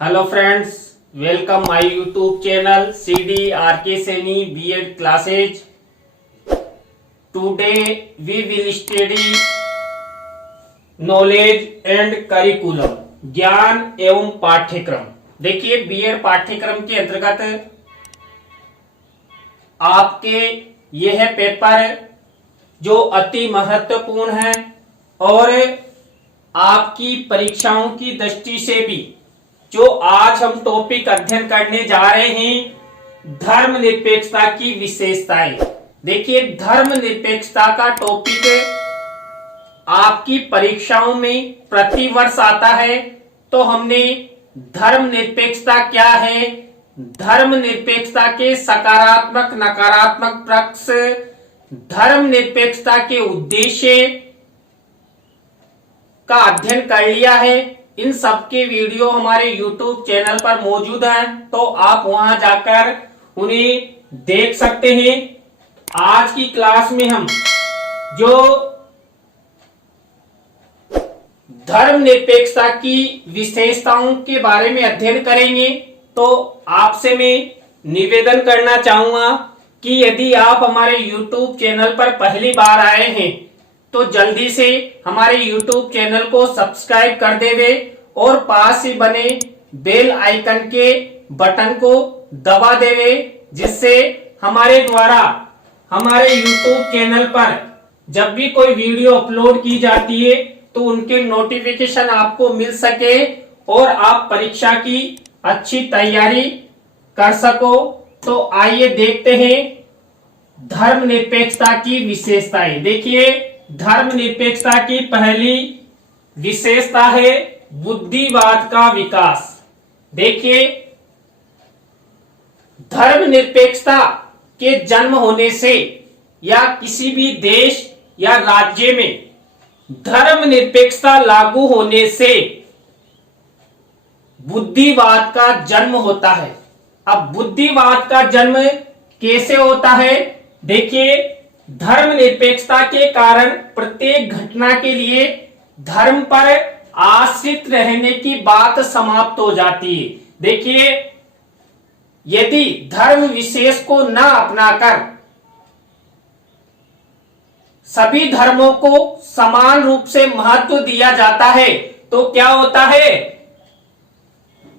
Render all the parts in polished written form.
Hello friends, welcome my YouTube channel CD RK Seni B.Ed classes. Today we will study knowledge and curriculum, ज्ञान एवं पाठ्यक्रम। देखिए B.Ed पाठ्यक्रम के अंतर्गत आपके यह पेपर जो अति महत्वपूर्ण है और आपकी परीक्षाओं की दृष्टि से भी जो आज हम टॉपिक अध्ययन करने जा रहे हैं, धर्मनिरपेक्षता की विशेषताएं। देखिए, धर्मनिरपेक्षता का टॉपिक आपकी परीक्षाओं में प्रतिवर्ष आता है, तो हमने धर्मनिरपेक्षता क्या है, धर्मनिरपेक्षता के सकारात्मक नकारात्मक पक्ष, धर्मनिरपेक्षता के उद्देश्य का अध्ययन कर लिया है। इन सब के वीडियो हमारे YouTube चैनल पर मौजूद हैं, तो आप वहां जाकर उन्हें देख सकते हैं। आज की क्लास में हम जो धर्मनिरपेक्षता की विशेषताओं के बारे में अध्ययन करेंगे, तो आपसे मैं निवेदन करना चाहूंगा कि यदि आप हमारे YouTube चैनल पर पहली बार आए हैं तो जल्दी से हमारे YouTube चैनल को सब्सक्राइब कर देवे और पास ही बने बेल आइकन के बटन को दबा देवे, जिससे हमारे द्वारा हमारे YouTube चैनल पर जब भी कोई वीडियो अपलोड की जाती है तो उनके नोटिफिकेशन आपको मिल सके और आप परीक्षा की अच्छी तैयारी कर सको। तो आइए देखते हैं धर्मनिरपेक्षता की विशेषताएं। देखिए, धर्मनिरपेक्षता की पहली विशेषता है बुद्धिवाद का विकास। देखिए, धर्मनिरपेक्षता के जन्म होने से या किसी भी देश या राज्य में धर्मनिरपेक्षता लागू होने से बुद्धिवाद का जन्म होता है। अब बुद्धिवाद का जन्म कैसे होता है? देखिए, धर्मनिरपेक्षता के कारण प्रत्येक घटना के लिए धर्म पर आश्रित रहने की बात समाप्त हो जाती है। देखिए, यदि धर्म विशेष को न अपनाकर सभी धर्मों को समान रूप से महत्व दिया जाता है तो क्या होता है,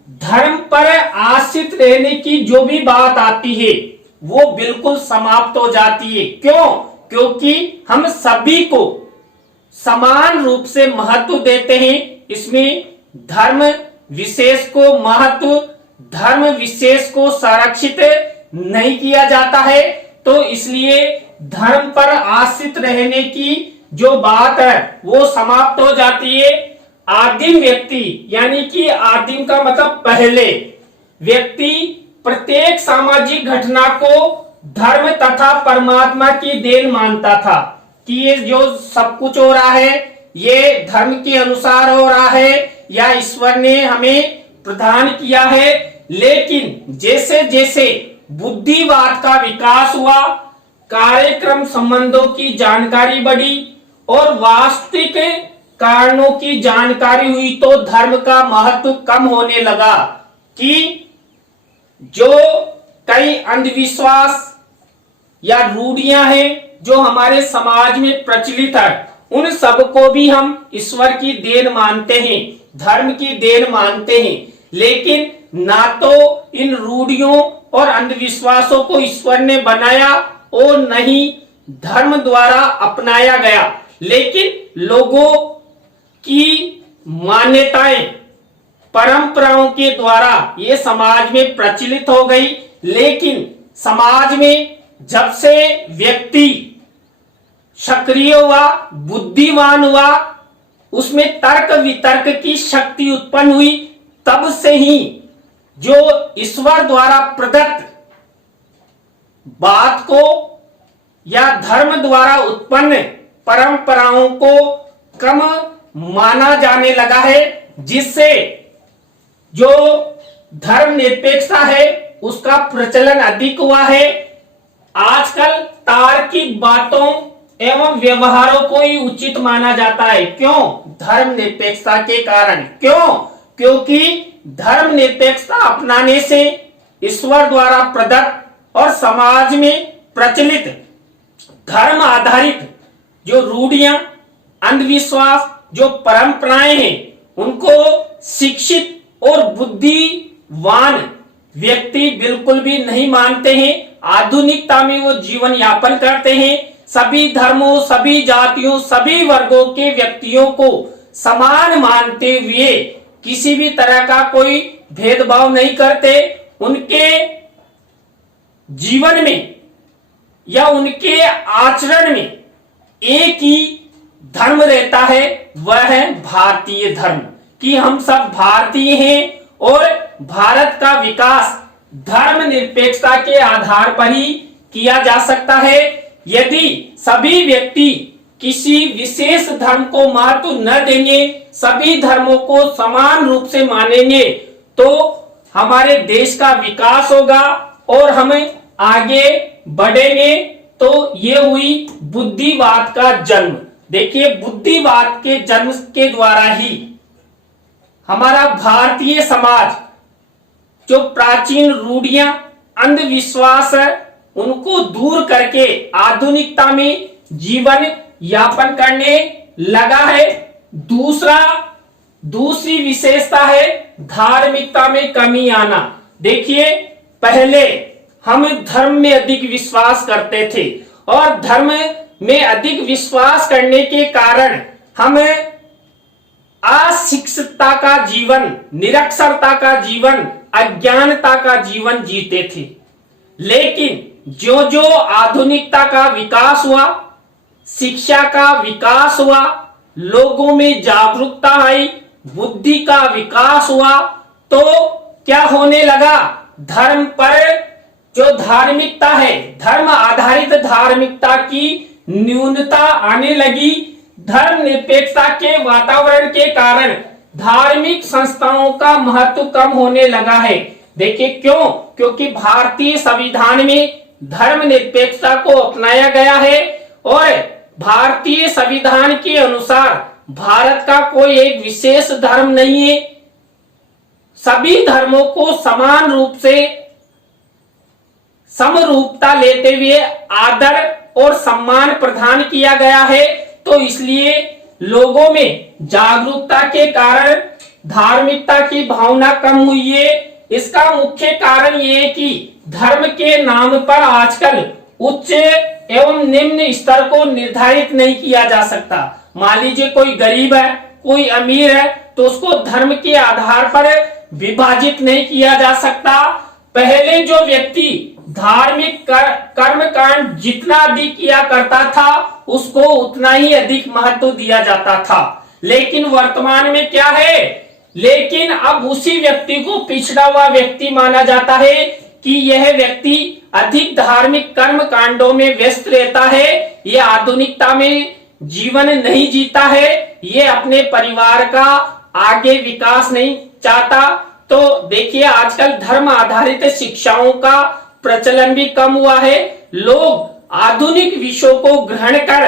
धर्म पर आश्रित रहने की जो भी बात आती है वो बिल्कुल समाप्त हो जाती है। क्यों? क्योंकि हम सभी को समान रूप से महत्व देते हैं। इसमें धर्म विशेष को महत्व, धर्म विशेष को संरक्षित नहीं किया जाता है। तो इसलिए धर्म पर आश्रित रहने की जो बात है वो समाप्त हो जाती है। आदिम व्यक्ति, यानी कि आदिम का मतलब पहले व्यक्ति, प्रत्येक सामाजिक घटना को धर्म तथा परमात्मा की देन मानता था कि ये जो सब कुछ हो रहा है ये धर्म के अनुसार हो रहा है या ईश्वर ने हमें प्रदान किया है। लेकिन जैसे जैसे बुद्धिवाद का विकास हुआ, कार्यक्रम संबंधों की जानकारी बढ़ी और वास्तविक कारणों की जानकारी हुई, तो धर्म का महत्व कम होने लगा कि जो कई अंधविश्वास या रूढ़ियां हैं जो हमारे समाज में प्रचलित है, उन सब को भी हम ईश्वर की देन मानते हैं, धर्म की देन मानते हैं। लेकिन ना तो इन रूढ़ियों और अंधविश्वासों को ईश्वर ने बनाया और न ही धर्म द्वारा अपनाया गया, लेकिन लोगों की मान्यताएं, परंपराओं के द्वारा ये समाज में प्रचलित हो गई। लेकिन समाज में जब से व्यक्ति सक्रिय हुआ, बुद्धिमान हुआ, उसमें तर्क वितर्क की शक्ति उत्पन्न हुई, तब से ही जो ईश्वर द्वारा प्रदत्त बात को या धर्म द्वारा उत्पन्न परंपराओं को कम माना जाने लगा है, जिससे जो धर्मनिरपेक्षता है उसका प्रचलन अधिक हुआ है। आजकल तार्किक बातों एवं व्यवहारों को ही उचित माना जाता है। क्यों? धर्मनिरपेक्षता के कारण। क्यों? क्योंकि धर्मनिरपेक्षता अपनाने से ईश्वर द्वारा प्रदत्त और समाज में प्रचलित धर्म आधारित जो रूढ़ियां, अंधविश्वास, जो परंपराएं हैं, उनको शिक्षित और बुद्धिमान व्यक्ति बिल्कुल भी नहीं मानते हैं। आधुनिकता में वो जीवन यापन करते हैं। सभी धर्मों, सभी जातियों, सभी वर्गों के व्यक्तियों को समान मानते हुए किसी भी तरह का कोई भेदभाव नहीं करते। उनके जीवन में या उनके आचरण में एक ही धर्म रहता है, वह है भारतीय धर्म, कि हम सब भारतीय हैं और भारत का विकास धर्मनिरपेक्षता के आधार पर ही किया जा सकता है। यदि सभी व्यक्ति किसी विशेष धर्म को महत्व न देंगे, सभी धर्मों को समान रूप से मानेंगे, तो हमारे देश का विकास होगा और हम आगे बढ़ेंगे। तो ये हुई बुद्धिवाद का जन्म। देखिए, बुद्धिवाद के जन्म के द्वारा ही हमारा भारतीय समाज जो प्राचीन रूढ़ियां, अंधविश्वास है, उनको दूर करके आधुनिकता में जीवन यापन करने लगा है। दूसरी विशेषता है धार्मिकता में कमी आना। देखिए, पहले हम धर्म में अधिक विश्वास करते थे और धर्म में अधिक विश्वास करने के कारण हम अशिक्षितता का जीवन, निरक्षरता का जीवन, अज्ञानता का जीवन जीते थे। लेकिन जो जो आधुनिकता का विकास हुआ, शिक्षा का विकास हुआ, लोगों में जागरूकता आई, बुद्धि का विकास हुआ, तो क्या होने लगा? धर्म पर जो धार्मिकता है, धर्म आधारित धार्मिकता की न्यूनता आने लगी। धर्म निरपेक्षता के वातावरण के कारण धार्मिक संस्थाओं का महत्व कम होने लगा है। देखिए क्यों? क्योंकि भारतीय संविधान में धर्म निरपेक्षता को अपनाया गया है और भारतीय संविधान के अनुसार भारत का कोई एक विशेष धर्म नहीं है। सभी धर्मों को समान रूप से समरूपता लेते हुए आदर और सम्मान प्रदान किया गया है। तो इसलिए लोगों में जागरूकता के कारण धार्मिकता की भावना कम हुई है। इसका मुख्य कारण ये है कि धर्म के नाम पर आजकल उच्च एवं निम्न स्तर को निर्धारित नहीं किया जा सकता। मान लीजिए कोई गरीब है, कोई अमीर है, तो उसको धर्म के आधार पर विभाजित नहीं किया जा सकता। पहले जो व्यक्ति धार्मिक कर्म कांड जितना अधिक किया करता था, उसको उतना ही अधिक महत्व दिया जाता था। लेकिन वर्तमान में क्या है? लेकिन अब उसी व्यक्ति को पिछड़ा हुआ व्यक्ति माना जाता है कि यह व्यक्ति अधिक धार्मिक कर्म कांडों में व्यस्त रहता है, यह आधुनिकता में जीवन नहीं जीता है, यह अपने परिवार का आगे विकास नहीं चाहता। तो देखिए, आजकल धर्म आधारित शिक्षाओं का प्रचलन भी कम हुआ है। लोग आधुनिक विषयों को ग्रहण कर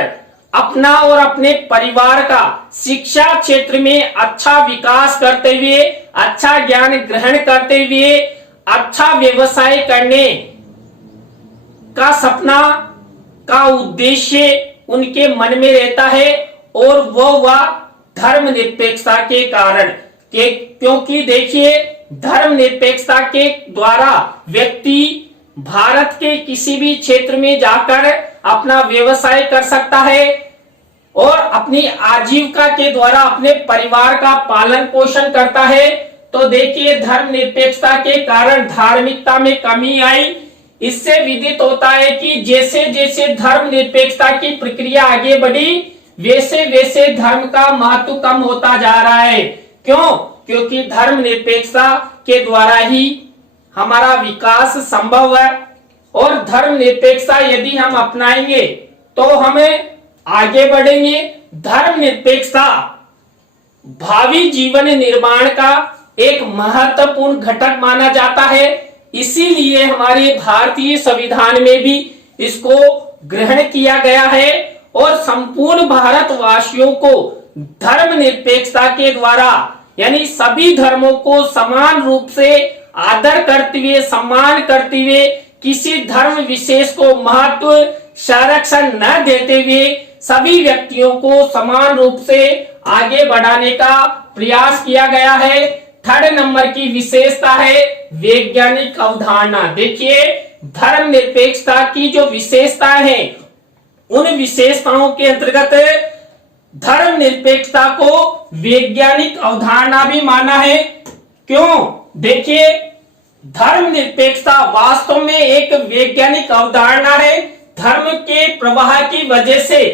अपना और अपने परिवार का शिक्षा क्षेत्र में अच्छा विकास करते हुए, अच्छा ज्ञान ग्रहण करते हुए, अच्छा व्यवसाय करने का सपना का उद्देश्य उनके मन में रहता है और वह धर्म निरपेक्षता के कारण क्योंकि देखिए, धर्म निरपेक्षता के द्वारा व्यक्ति भारत के किसी भी क्षेत्र में जाकर अपना व्यवसाय कर सकता है और अपनी आजीविका के द्वारा अपने परिवार का पालन पोषण करता है। तो देखिए, धर्म निरपेक्षता के कारण धार्मिकता में कमी आई। इससे विदित होता है कि जैसे जैसे धर्म निरपेक्षता की प्रक्रिया आगे बढ़ी, वैसे वैसे धर्म का महत्व कम होता जा रहा है। क्यों? क्योंकि धर्म निरपेक्षता के द्वारा ही हमारा विकास संभव है और धर्म निरपेक्षता यदि हम अपनाएंगे तो हमें आगे बढ़ेंगे। धर्म निरपेक्षता भावी जीवन निर्माण का एक महत्वपूर्ण घटक माना जाता है। इसीलिए हमारे भारतीय संविधान में भी इसको ग्रहण किया गया है और संपूर्ण भारतवासियों को धर्म निरपेक्षता के द्वारा यानी सभी धर्मों को समान रूप से आदर करते हुए, सम्मान करते हुए, किसी धर्म विशेष को महत्व संरक्षण न देते हुए सभी व्यक्तियों को समान रूप से आगे बढ़ाने का प्रयास किया गया है। थर्ड नंबर की विशेषता है वैज्ञानिक अवधारणा। देखिए, धर्मनिरपेक्षता की जो विशेषताएं हैं, उन विशेषताओं के अंतर्गत धर्मनिरपेक्षता को वैज्ञानिक अवधारणा भी माना है। क्यों? देखिए, धर्मनिरपेक्षता वास्तव में एक वैज्ञानिक अवधारणा है। धर्म के प्रवाह की वजह से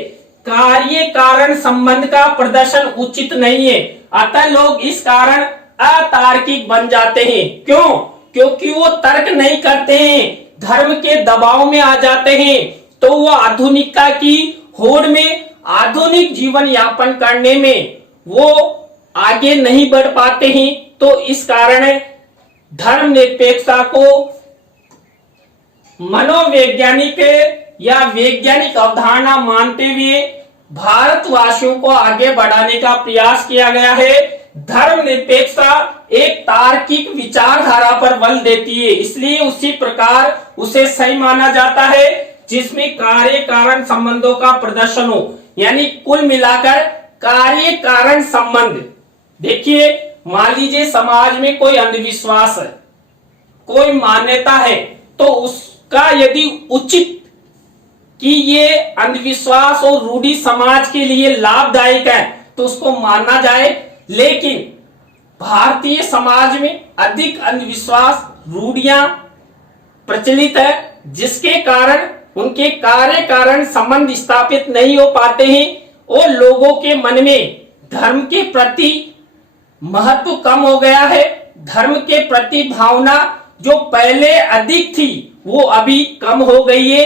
कार्य कारण संबंध का प्रदर्शन उचित नहीं है, अतः लोग इस कारण अतार्किक बन जाते हैं। क्यों? क्योंकि वो तर्क नहीं करते हैं, धर्म के दबाव में आ जाते हैं, तो वो आधुनिकता की होड़ में आधुनिक जीवन यापन करने में वो आगे नहीं बढ़ पाते हैं। तो इस कारण धर्मनिरपेक्षता को मनोवैज्ञानिक या वैज्ञानिक अवधारणा मानते हुए भारतवासियों को आगे बढ़ाने का प्रयास किया गया है। धर्मनिरपेक्षता एक तार्किक विचारधारा पर बल देती है, इसलिए उसी प्रकार उसे सही माना जाता है जिसमें कार्य कारण संबंधों का प्रदर्शन हो। यानी कुल मिलाकर कार्य कारण संबंध। देखिए, मान लीजिए समाज में कोई अंधविश्वास है, कोई मान्यता है, तो उसका यदि उचित कि ये अंधविश्वास और रूढ़ी समाज के लिए लाभदायक है तो उसको मानना जाए। लेकिन भारतीय समाज में अधिक अंधविश्वास, रूढ़ियां प्रचलित है, जिसके कारण उनके कार्य कारण संबंध स्थापित नहीं हो पाते हैं और लोगों के मन में धर्म के प्रति महत्व कम हो गया है। धर्म के प्रति भावना जो पहले अधिक थी वो अभी कम हो गई है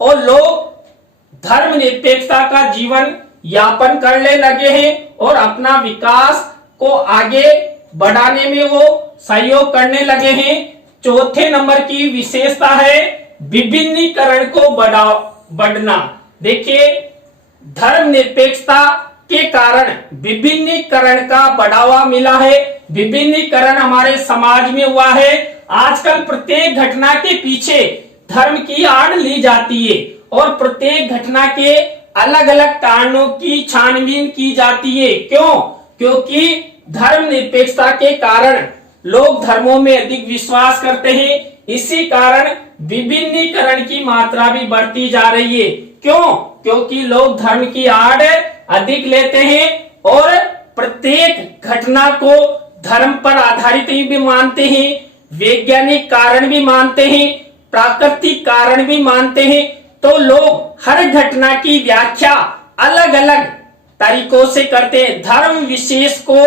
और लोग धर्मनिरपेक्षता का जीवन यापन करने लगे हैं और अपना विकास को आगे बढ़ाने में वो सहयोग करने लगे हैं। चौथे नंबर की विशेषता है विभिन्नीकरण को बढ़ना। देखिए, धर्मनिरपेक्षता के कारण विभिन्नीकरण का बढ़ावा मिला है। विभिन्नीकरण हमारे समाज में हुआ है। आजकल प्रत्येक घटना के पीछे धर्म की आड़ ली जाती है और प्रत्येक घटना के अलग अलग कारणों की छानबीन की जाती है। क्यों? क्योंकि धर्मनिरपेक्षता के कारण लोग धर्मों में अधिक विश्वास करते हैं, इसी कारण विभिन्नीकरण की मात्रा भी बढ़ती जा रही है। क्यों? क्योंकि लोग धर्म की आड़ अधिक लेते हैं और प्रत्येक घटना को धर्म पर आधारित भी मानते हैं, वैज्ञानिक कारण भी मानते हैं, प्राकृतिक कारण भी मानते हैं। तो लोग हर घटना की व्याख्या अलग अलग तरीकों से करते हैं, धर्म विशेष को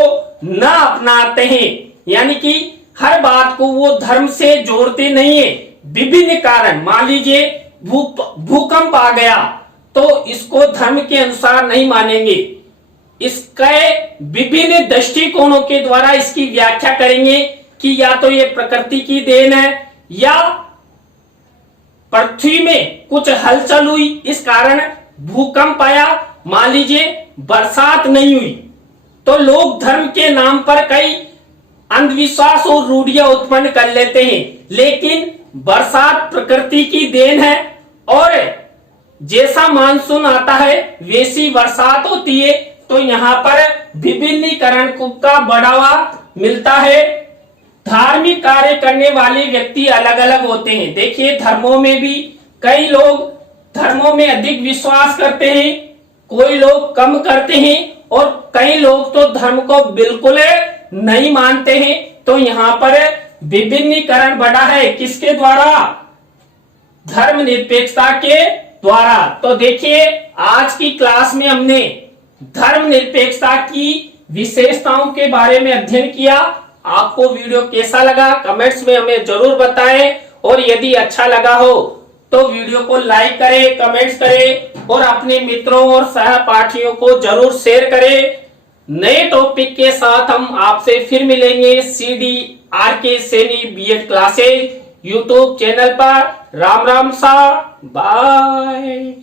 न अपनाते हैं, यानी कि हर बात को वो धर्म से जोड़ते नहीं है। विभिन्न कारण, मान लीजिए भूकंप आ गया तो इसको धर्म के अनुसार नहीं मानेंगे, इसके विभिन्न दृष्टिकोणों के द्वारा इसकी व्याख्या करेंगे कि या तो ये प्रकृति की देन है या पृथ्वी में कुछ हलचल हुई, इस कारण भूकंप आया। मान लीजिए बरसात नहीं हुई तो लोग धर्म के नाम पर कई अंधविश्वास और रूढ़ियां उत्पन्न कर लेते हैं, लेकिन बरसात प्रकृति की देन है और जैसा मानसून आता है वैसी बरसात होती है। तो यहाँ पर विभिन्नीकरण का बढ़ावा मिलता है। धार्मिक कार्य करने वाले व्यक्ति अलग अलग होते हैं। देखिए, धर्मों में भी कई लोग धर्मों में अधिक विश्वास करते हैं, कोई लोग कम करते हैं और कई लोग तो धर्म को बिल्कुल नहीं मानते हैं। तो यहाँ पर विभिन्नीकरण बढ़ा है, किसके द्वारा? धर्मनिरपेक्षता के द्वारा। तो देखिए, आज की क्लास में हमने धर्मनिरपेक्षता की विशेषताओं के बारे में अध्ययन किया। आपको वीडियो कैसा लगा कमेंट्स में हमें जरूर बताएं और यदि अच्छा लगा हो तो वीडियो को लाइक करें, कमेंट्स करें और अपने मित्रों और सहपाठियों को जरूर शेयर करें। नए टॉपिक के साथ हम आपसे फिर मिलेंगे CDRK Saini BEd classes YouTube channel पर। राम राम सा, बाय।